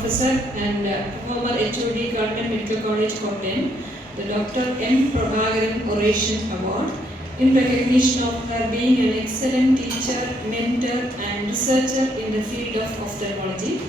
Professor and former HOD Government Medical College Kottayam, the Dr. M. Prabhakaran Oration Award in recognition of her being an excellent teacher, mentor and researcher in the field of ophthalmology.